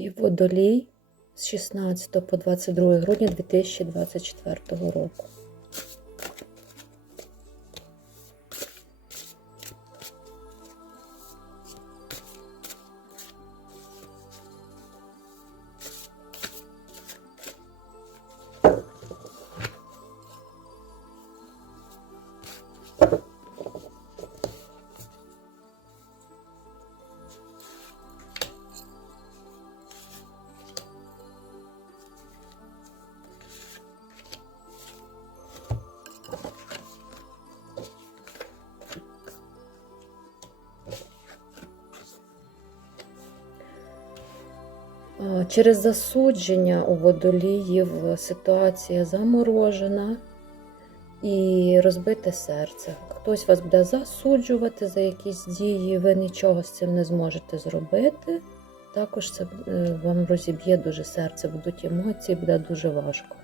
і водолій з 16 по 22 грудня 2024 року. Через засудження у водоліїв ситуація заморожена і розбите серце. Хтось вас буде засуджувати за якісь дії, ви нічого з цим не зможете зробити. Також це е, вам розіб'є дуже серце, будуть емоції, буде дуже важко.